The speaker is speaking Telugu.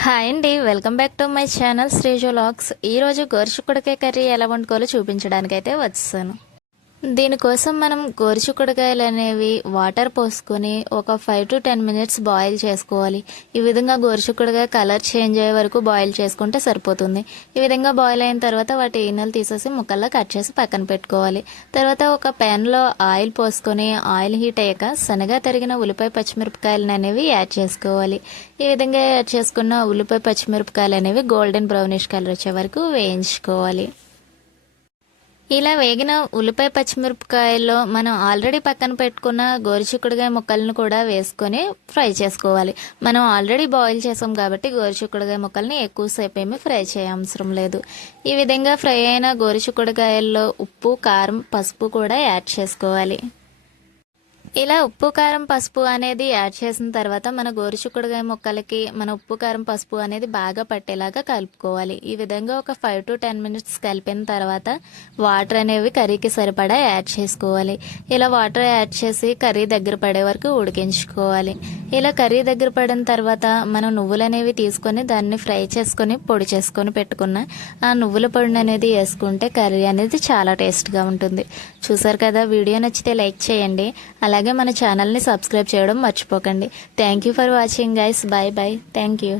హాయ్ అండి, welcome back to my channel Sreeju vlogs. ఈరోజు గోరుచిక్కుడుకాయ కర్రీ ఎలా వండుకోవాలో చూపించడానికి అయితే వచ్చాను. దీనికోసం మనం గోరుచిక్కుడుకాయలు అనేవి వాటర్ పోసుకొని ఒక 5 to 10 minutes బాయిల్ చేసుకోవాలి. ఈ విధంగా గోరుచిక్కుడుకాయ కలర్ చేంజ్ అయ్యే వరకు బాయిల్ చేసుకుంటే సరిపోతుంది. ఈ విధంగా బాయిల్ అయిన తర్వాత వాటి ఈనెలు తీసేసి ముక్కల్లా కట్ చేసి పక్కన పెట్టుకోవాలి. తర్వాత ఒక ప్యాన్లో ఆయిల్ పోసుకొని ఆయిల్ హీట్ అయ్యాక సన్నగా తరిగిన ఉల్లిపాయ పచ్చిమిరపకాయలు అనేవి యాడ్ చేసుకోవాలి. ఈ విధంగా యాడ్ చేసుకున్న ఉల్లిపాయ పచ్చిమిరపకాయలు అనేవి గోల్డెన్ బ్రౌనిష్ కలర్ వచ్చే వరకు వేయించుకోవాలి. ఇలా వేగిన ఉల్లిపాయ పచ్చిమిరపకాయల్లో మనం ఆల్రెడీ పక్కన పెట్టుకున్న గోరుచిక్కుడుకాయ ముక్కలను కూడా వేసుకొని ఫ్రై చేసుకోవాలి. మనం ఆల్రెడీ బాయిల్ చేసాం కాబట్టి గోరుచిక్కుడుకాయ ముక్కల్ని ఎక్కువసేపు ఏమీ ఫ్రై చేయవసరం లేదు. ఈ విధంగా ఫ్రై అయిన గోరుచిక్కుడుకాయల్లో ఉప్పు, కారం, పసుపు కూడా యాడ్ చేసుకోవాలి. ఇలా ఉప్పు, కారం, పసుపు అనేది యాడ్ చేసిన తర్వాత మన గోరుచిక్కుడుకాయ ముక్కలకి మన ఉప్పు, కారం, పసుపు అనేది బాగా పట్టేలాగా కలుపుకోవాలి. ఈ విధంగా ఒక 5 to 10 minutes కలిపిన తర్వాత వాటర్ అనేవి కర్రీకి సరిపడా యాడ్ చేసుకోవాలి. ఇలా వాటర్ యాడ్ చేసి కర్రీ దగ్గర పడే వరకు ఉడికించుకోవాలి. ఇలా కర్రీ దగ్గర పడిన తర్వాత మనం నువ్వులు అనేవి తీసుకొని దాన్ని ఫ్రై చేసుకొని పొడి చేసుకొని పెట్టుకున్న ఆ నువ్వుల పొడిని అనేది వేసుకుంటే కర్రీ అనేది చాలా టేస్ట్గా ఉంటుంది. చూసారు కదా, వీడియో నచ్చితే లైక్ చేయండి. అలాగే మన ఛానల్ని సబ్స్క్రైబ్ చేయడం మర్చిపోకండి. Thank you for watching guys. Bye bye. Thank you.